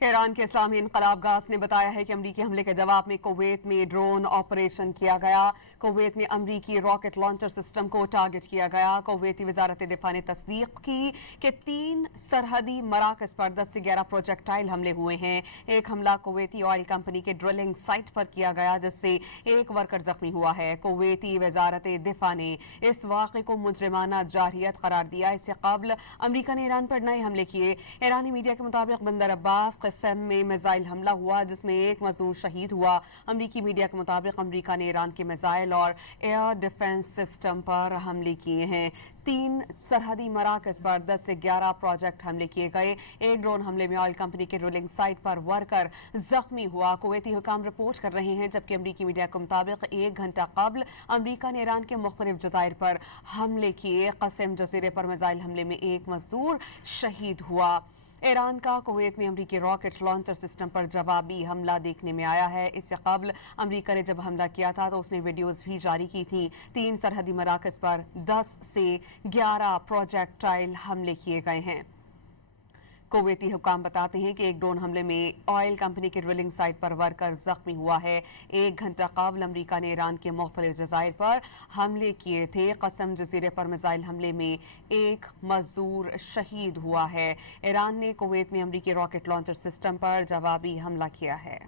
ایران کے اسلامی انقلاب گاز نے بتایا ہے کہ امریکی حملے کے جواب میں کویت میں ڈرون آپریشن کیا گیا۔ کویت میں امریکی راکٹ لانچر سسٹم کو ٹارگٹ کیا گیا۔ کویتی وزارت دفاع نے تصدیق کی کہ 3 سرحدی مراکز پر 10 سے 11 پروجیکٹائل حملے ہوئے ہیں۔ ایک حملہ کویتی آئل کمپنی کے ڈرلنگ سائٹ پر کیا گیا جس سے ایک ورکر زخمی ہوا ہے۔ کویتی وزارت دفاع نے اس واقعے کو مجرمانہ جارحیت قرار دیا۔ اس سے قبل امریکہ نے ایران پر نئے حملے کیے۔ ایرانی میڈیا کے مطابق بندر عباس قسم میں میزائل حملہ ہوا جس میں ایک مزدور شہید ہوا۔ امریکی میڈیا کے مطابق امریکہ نے ایران کے میزائل اور ایئر ڈیفنس سسٹم پر حملے کیے ہیں۔ 3 سرحدی مراکز پر 10 سے 11 پروجیکٹ حملے کیے گئے۔ ایک ڈرون حملے میں آئل کمپنی کے ڈرلنگ سائٹ پر ورکر زخمی ہوا۔ کویتی حکام رپورٹ کر رہے ہیں جبکہ امریکی میڈیا کے مطابق 1 گھنٹہ قبل امریکہ نے ایران کے مختلف جزائر پر حملے کیے۔ قسم جزیرے پر میزائل حملے میں ایک مزدور شہید ہوا۔ ایران کا کویت میں امریکی راکٹ لانچر سسٹم پر جوابی حملہ دیکھنے میں آیا ہے۔ اس سے قبل امریکہ نے جب حملہ کیا تھا تو اس نے ویڈیوز بھی جاری کی تھی۔ 3 سرحدی مراکز پر 10 سے 11 پروجیکٹائل حملے کیے گئے ہیں۔ کویتی حکام بتاتے ہیں کہ ایک ڈرون حملے میں آئل کمپنی کے ڈرلنگ سائٹ پر ورکر زخمی ہوا ہے۔ 1 گھنٹہ قبل امریکہ نے ایران کے مختلف جزائر پر حملے کیے تھے۔ قسم جزیرے پر میزائل حملے میں ایک مزدور شہید ہوا ہے۔ ایران نے کویت میں امریکی راکٹ لانچر سسٹم پر جوابی حملہ کیا ہے۔